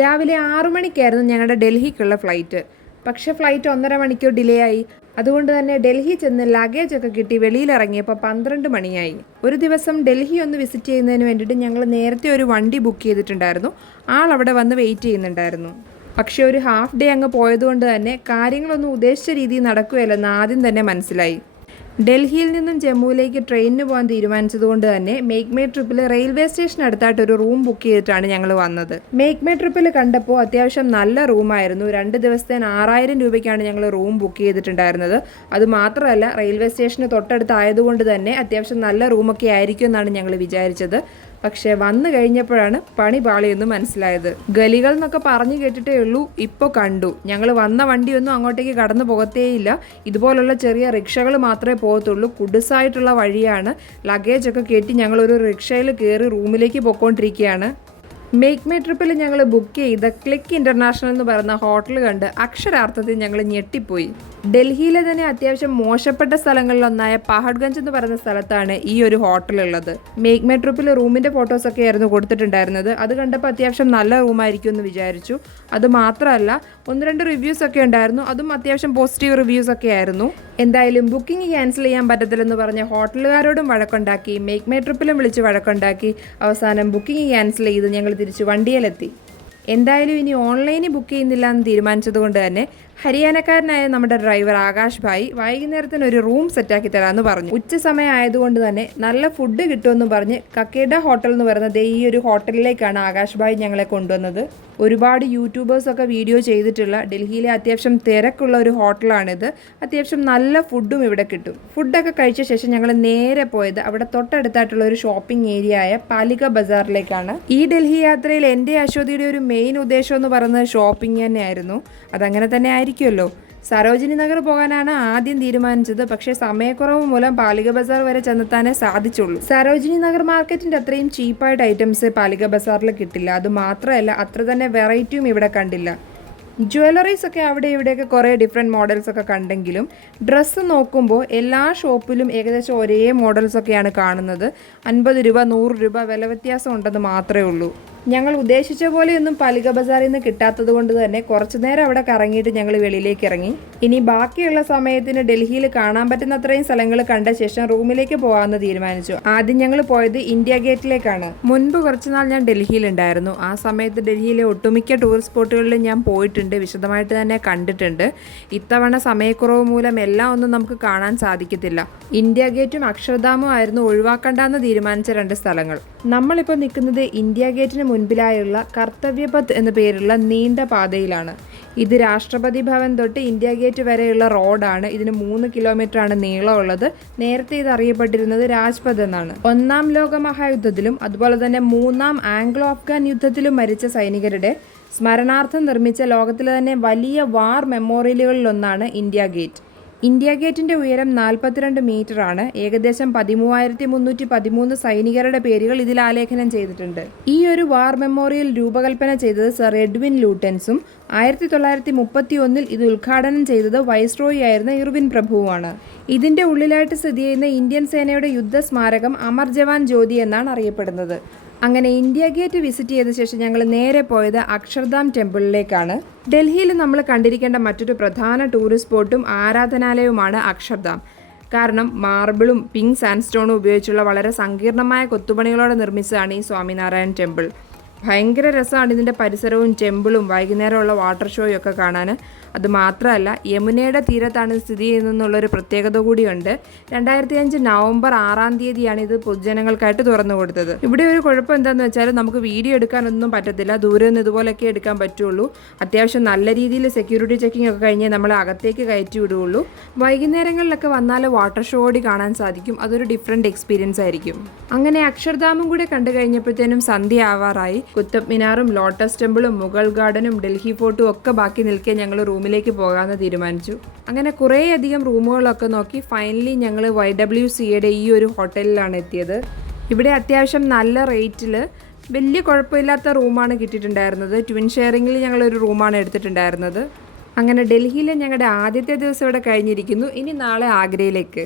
രാവിലെ ആറു മണിക്കായിരുന്നു ഞങ്ങളുടെ ഡൽഹിക്കുള്ള ഫ്ലൈറ്റ്. പക്ഷേ ഫ്ലൈറ്റ് ഒന്നര മണിക്കൂർ ഡിലേ ആയി അതുകൊണ്ട് തന്നെ ഡൽഹി ചെന്ന് ലഗേജ് ഒക്കെ കിട്ടി വെളിയിലിറങ്ങിയപ്പോൾ പന്ത്രണ്ട് മണിയായി. ഒരു ദിവസം ഡൽഹി ഒന്ന് വിസിറ്റ് ചെയ്യുന്നതിന് വേണ്ടിയിട്ട് ഞങ്ങൾ നേരത്തെ ഒരു വണ്ടി ബുക്ക് ചെയ്തിട്ടുണ്ടായിരുന്നു. ആൾ അവിടെ വന്ന് വെയിറ്റ് ചെയ്യുന്നുണ്ടായിരുന്നു. പക്ഷേ ഒരു ഹാഫ് ഡേ അങ്ങ് പോയതുകൊണ്ട് തന്നെ കാര്യങ്ങളൊന്നും ഉദ്ദേശിച്ച രീതിയിൽ നടക്കുകയല്ലെന്ന് ആദ്യം തന്നെ മനസ്സിലായി. ഡൽഹിയിൽ നിന്നും ജമ്മുവിലേക്ക് ട്രെയിനിന് പോകാൻ തീരുമാനിച്ചതുകൊണ്ട് തന്നെ മേക്ക് മേ ട്രിപ്പിൽ റെയിൽവേ സ്റ്റേഷൻ അടുത്തായിട്ട് ഒരു റൂം ബുക്ക് ചെയ്തിട്ടാണ് ഞങ്ങൾ വന്നത്. മേക്ക് മേ ട്രിപ്പിൽ കണ്ടപ്പോൾ അത്യാവശ്യം നല്ല റൂമായിരുന്നു. രണ്ട് ദിവസത്തേന് ആറായിരം രൂപയ്ക്കാണ് ഞങ്ങൾ റൂം ബുക്ക് ചെയ്തിട്ടുണ്ടായിരുന്നത്. അത് മാത്രമല്ല റെയിൽവേ സ്റ്റേഷന് തൊട്ടടുത്തായതുകൊണ്ട് തന്നെ അത്യാവശ്യം നല്ല റൂമൊക്കെ ആയിരിക്കും എന്നാണ് ഞങ്ങൾ വിചാരിച്ചത്. പക്ഷേ വന്നു കഴിഞ്ഞപ്പോഴാണ് പണി പാളിയെന്ന് മനസ്സിലായത്. ഗലികൾ എന്നൊക്കെ പറഞ്ഞു കേട്ടിട്ടേ ഉള്ളൂ ഇപ്പോൾ കണ്ടു. ഞങ്ങൾ വന്ന വണ്ടിയൊന്നും അങ്ങോട്ടേക്ക് കടന്നു പോകത്തേയില്ല. ഇതുപോലുള്ള ചെറിയ റിക്ഷകൾ മാത്രമേ പോകത്തുള്ളൂ. കുടുസായിട്ടുള്ള വഴിയാണ്. ലഗേജ് ഒക്കെ കയറ്റി ഞങ്ങൾ ഒരു റിക്ഷയിൽ കയറി റൂമിലേക്ക് പൊക്കോണ്ടിരിക്കുകയാണ്. മേക്ക് മൈ ട്രിപ്പിൽ ഞങ്ങൾ ബുക്ക് ചെയ്ത ക്ലിക്ക് ഇന്റർനാഷണൽ എന്ന് പറയുന്ന ഹോട്ടൽ കണ്ട് അക്ഷരാർത്ഥത്തിൽ ഞങ്ങൾ ഞെട്ടിപ്പോയി. ഡൽഹിയിലെ തന്നെ അത്യാവശ്യം മോശപ്പെട്ട സ്ഥലങ്ങളിലൊന്നായ പഹഡ്ഗഞ്ച് എന്ന് പറയുന്ന സ്ഥലത്താണ് ഈ ഒരു ഹോട്ടൽ ഉള്ളത്. മേക്ക് മൈ ട്രിപ്പിൽ റൂമിന്റെ ഫോട്ടോസ് ഒക്കെ ആയിരുന്നു കൊടുത്തിട്ടുണ്ടായിരുന്നത്. അത് കണ്ടപ്പോൾ അത്യാവശ്യം നല്ല റൂമായിരിക്കും എന്ന് വിചാരിച്ചു. അത് മാത്രമല്ല ഒന്ന് രണ്ട് റിവ്യൂസ് ഒക്കെ ഉണ്ടായിരുന്നു. അതും അത്യാവശ്യം പോസിറ്റീവ് റിവ്യൂസ് ഒക്കെ ആയിരുന്നു. എന്തായാലും ബുക്കിംഗ് ക്യാൻസൽ ചെയ്യാൻ പറ്റത്തില്ലെന്ന് പറഞ്ഞ് ഹോട്ടലുകാരോടും വഴക്കുണ്ടാക്കി മേക്ക് മൈ ട്രിപ്പിലും വിളിച്ച് വഴക്കുണ്ടാക്കി അവസാനം ബുക്കിംഗ് ക്യാൻസൽ ചെയ്ത് ഞങ്ങൾ തിരിച്ച് വണ്ടിയിലെത്തി. എന്തായാലും ഇനി ഓൺലൈനിൽ ബുക്ക് ചെയ്യുന്നില്ല എന്ന് തീരുമാനിച്ചതുകൊണ്ട് തന്നെ ഹരിയാനക്കാരനായ നമ്മുടെ ഡ്രൈവർ ആകാശ് ഭായി വൈകുന്നേരത്തിന് ഒരു റൂം സെറ്റാക്കി തരാമെന്ന് പറഞ്ഞു. ഉച്ച സമയം ആയതുകൊണ്ട് തന്നെ നല്ല ഫുഡ് കിട്ടുമെന്ന് പറഞ്ഞ് കക്കേഡ ഹോട്ടൽ എന്ന് പറയുന്നത് ഈ ഒരു ഹോട്ടലിലേക്കാണ് ആകാശ് ഭായി ഞങ്ങളെ കൊണ്ടുവന്നത്. ഒരുപാട് യൂട്യൂബേഴ്സൊക്കെ വീഡിയോ ചെയ്തിട്ടുള്ള ഡൽഹിയിലെ അത്യാവശ്യം തിരക്കുള്ള ഒരു ഹോട്ടലാണിത്. അത്യാവശ്യം നല്ല ഫുഡും ഇവിടെ കിട്ടും. ഫുഡൊക്കെ കഴിച്ച ശേഷം ഞങ്ങൾ നേരെ പോയത് അവിടെ തൊട്ടടുത്തായിട്ടുള്ള ഒരു ഷോപ്പിംഗ് ഏരിയ ആയ പാലിക ബസാറിലേക്കാണ്. ഈ ഡൽഹി യാത്രയിൽ എന്റെ അശ്വതിയുടെ ഒരു മെയിൻ ഉദ്ദേശം എന്ന് പറയുന്നത് ഷോപ്പിംഗ് തന്നെയായിരുന്നു. അതങ്ങനെ തന്നെ ആയിരിക്കുമല്ലോ. സരോജിനി നഗർ പോകാനാണ് ആദ്യം തീരുമാനിച്ചത്. പക്ഷേ സമയക്കുറവ് മൂലം പാലിക ബസാർ വരെ ചെന്നെത്താനേ സാധിച്ചുള്ളൂ. സരോജിനി നഗർ മാർക്കറ്റിന്റെ അത്രയും ചീപ്പായിട്ട് ഐറ്റംസ് പാലിക ബസാറിൽ കിട്ടില്ല. അത് മാത്രമല്ല അത്ര തന്നെ വെറൈറ്റിയും ഇവിടെ കണ്ടില്ല. ജ്വല്ലറീസ് ഒക്കെ അവിടെ ഇവിടെയൊക്കെ കുറേ ഡിഫറെന്റ് മോഡൽസ് ഒക്കെ കണ്ടെങ്കിലും ഡ്രസ്സ് നോക്കുമ്പോൾ എല്ലാ ഷോപ്പിലും ഏകദേശം ഒരേ മോഡൽസ് ഒക്കെയാണ് കാണുന്നത്. അൻപത് രൂപ നൂറ് രൂപ വില വ്യത്യാസം ഉണ്ടെന്ന് മാത്രമേ ഉള്ളൂ. ഞങ്ങൾ ഉദ്ദേശിച്ച പോലെയൊന്നും പലിക ബസാറിൽ നിന്ന് കിട്ടാത്തത് കൊണ്ട് തന്നെ കുറച്ചു നേരം അവിടെ കറങ്ങിയിട്ട് ഞങ്ങൾ വെളിയിലേക്ക് ഇറങ്ങി. ഇനി ബാക്കിയുള്ള സമയത്തിന് ഡൽഹിയിൽ കാണാൻ പറ്റുന്ന അത്രയും സ്ഥലങ്ങൾ കണ്ട ശേഷം റൂമിലേക്ക് പോകാമെന്ന് തീരുമാനിച്ചു. ആദ്യം ഞങ്ങൾ പോയത് ഇന്ത്യ ഗേറ്റിലേക്കാണ്. മുൻപ് കുറച്ചുനാൾ ഞാൻ ഡൽഹിയിലുണ്ടായിരുന്നു. ആ സമയത്ത് ഡൽഹിയിലെ ഒട്ടുമിക്ക ടൂറിസ്റ്റ് സ്പോട്ടുകളിലും ഞാൻ പോയിട്ടുണ്ട്. വിശദമായിട്ട് തന്നെ കണ്ടിട്ടുണ്ട്. ഇത്തവണ സമയക്കുറവ് മൂലം എല്ലാം ഒന്നും നമുക്ക് കാണാൻ സാധിക്കത്തില്ല. ഇന്ത്യ ഗേറ്റും അക്ഷർധാമും ആയിരുന്നു ഒഴിവാക്കണ്ടെന്ന് തീരുമാനിച്ച രണ്ട് സ്ഥലങ്ങൾ. നമ്മളിപ്പോൾ നിൽക്കുന്നത് ഇന്ത്യ ഗേറ്റിന് മുൻപിലായുള്ള കർത്തവ്യപഥ് എന്ന പേരുള്ള നീണ്ട പാതയിലാണ്. ഇത് രാഷ്ട്രപതി ഭവൻ തൊട്ട് ഇന്ത്യ ഗേറ്റ് വരെയുള്ള റോഡാണ്. ഇതിന് മൂന്ന് കിലോമീറ്റർ ആണ് നീളമുള്ളത്. നേരത്തെ ഇത് അറിയപ്പെട്ടിരുന്നത് രാജ്പഥ് എന്നാണ്. ഒന്നാം ലോക മഹായുദ്ധത്തിലും അതുപോലെ തന്നെ മൂന്നാം ആംഗ്ലോ അഫ്ഗാൻ യുദ്ധത്തിലും മരിച്ച സൈനികരുടെ സ്മരണാർത്ഥം നിർമ്മിച്ച ലോകത്തിലെ തന്നെ വലിയ വാർ മെമ്മോറിയലുകളിലൊന്നാണ് ഇന്ത്യ ഗേറ്റ്. ഇന്ത്യ ഗേറ്റിന്റെ ഉയരം നാൽപ്പത്തിരണ്ട് മീറ്റർ ആണ്. ഏകദേശം പതിമൂവായിരത്തി മുന്നൂറ്റി പതിമൂന്ന് സൈനികരുടെ പേരുകൾ ഇതിൽ ആലേഖനം ചെയ്തിട്ടുണ്ട്. ഈ ഒരു വാർ മെമ്മോറിയൽ രൂപകൽപ്പന ചെയ്തത് സർ എഡ്വിൻ ലൂട്ടൻസും ആയിരത്തി തൊള്ളായിരത്തി മുപ്പത്തി ഒന്നിൽ ഇത് ഉദ്ഘാടനം ചെയ്തത് വൈസ്രോയി ആയിരുന്ന ഇർവിൻ പ്രഭുവുമാണ്. ഇതിന്റെ ഉള്ളിലായിട്ട് സ്ഥിതി ചെയ്യുന്ന ഇന്ത്യൻ സേനയുടെ യുദ്ധ സ്മാരകം അമർ ജവാൻ ജ്യോതി എന്നാണ് അറിയപ്പെടുന്നത്. അങ്ങനെ ഇന്ത്യ ഗേറ്റ് വിസിറ്റ് ചെയ്ത ശേഷം ഞങ്ങൾ നേരെ പോയത് അക്ഷർധാം ടെമ്പിളിലേക്കാണ്. ഡൽഹിയിൽ നമ്മൾ കണ്ടിരിക്കേണ്ട മറ്റൊരു പ്രധാന ടൂറിസ്റ്റ് സ്പോട്ടും ആരാധനാലയവുമാണ് അക്ഷർധാം. കാരണം മാർബിളും പിങ്ക് സാൻഡ്സ്റ്റോണും ഉപയോഗിച്ചുള്ള വളരെ സങ്കീർണമായ കൊത്തുപണികളോടെ നിർമ്മിച്ചതാണ് ഈ സ്വാമിനാരായൺ ടെമ്പിൾ. ഭയങ്കര രസമാണ് ഇതിന്റെ പരിസരവും ടെമ്പിളും വൈകുന്നേരമുള്ള വാട്ടർ ഷോയും ഒക്കെ കാണാൻ. അത് മാത്രമല്ല യമുനയുടെ തീരത്താണ് സ്ഥിതി ചെയ്യുന്നതെന്നുള്ളൊരു പ്രത്യേകത കൂടിയുണ്ട്. രണ്ടായിരത്തി അഞ്ച് നവംബർ ആറാം തീയതിയാണ് ഇത് പൊതുജനങ്ങൾക്കായിട്ട് തുറന്നു കൊടുത്തത്. ഇവിടെ ഒരു കുഴപ്പം എന്താണെന്ന് വെച്ചാൽ നമുക്ക് വീഡിയോ എടുക്കാനൊന്നും പറ്റത്തില്ല. ദൂരെ നിന്ന് ഇതുപോലൊക്കെ എടുക്കാൻ പറ്റുള്ളൂ. അത്യാവശ്യം നല്ല രീതിയിൽ സെക്യൂരിറ്റി ചെക്കിംഗ് ഒക്കെ കഴിഞ്ഞ് നമ്മൾ അകത്തേക്ക് കയറ്റി വിടുകയുള്ളൂ. വൈകുന്നേരങ്ങളിലൊക്കെ വന്നാൽ വാട്ടർ ഷോ ഓടി കാണാൻ സാധിക്കും. അതൊരു ഡിഫറെന്റ് എക്സ്പീരിയൻസ് ആയിരിക്കും. അങ്ങനെ അക്ഷർധാമും കൂടെ കണ്ടു കഴിഞ്ഞപ്പോഴത്തേനും സന്ധ്യ ആവാറായി. കുത്തബ് മിനാറും ലോട്ടസ് ടെമ്പിളും മുഗൾ ഗാർഡനും ഡൽഹി ഫോർട്ടും ഒക്കെ ബാക്കി നിൽക്കേ ഞങ്ങൾ റൂമിലേക്ക് പോകാമെന്ന് തീരുമാനിച്ചു. അങ്ങനെ കുറേയധികം റൂമുകളൊക്കെ നോക്കി ഫൈനലി ഞങ്ങൾ വൈ ഡബ്ല്യു സിയുടെ ഈ ഒരു ഹോട്ടലിലാണ് എത്തിയത്. ഇവിടെ അത്യാവശ്യം നല്ല റേറ്റിൽ വലിയ കുഴപ്പമില്ലാത്ത റൂമാണ് കിട്ടിയിട്ടുണ്ടായിരുന്നത്. ട്വിൻ ഷെയറിങ്ങിൽ ഞങ്ങളൊരു റൂമാണ് എടുത്തിട്ടുണ്ടായിരുന്നത്. അങ്ങനെ ഡൽഹിയിലെ ഞങ്ങളുടെ ആദ്യത്തെ ദിവസം ഇവിടെ കഴിഞ്ഞിരിക്കുന്നു. ഇനി നാളെ ആഗ്രയിലേക്ക്.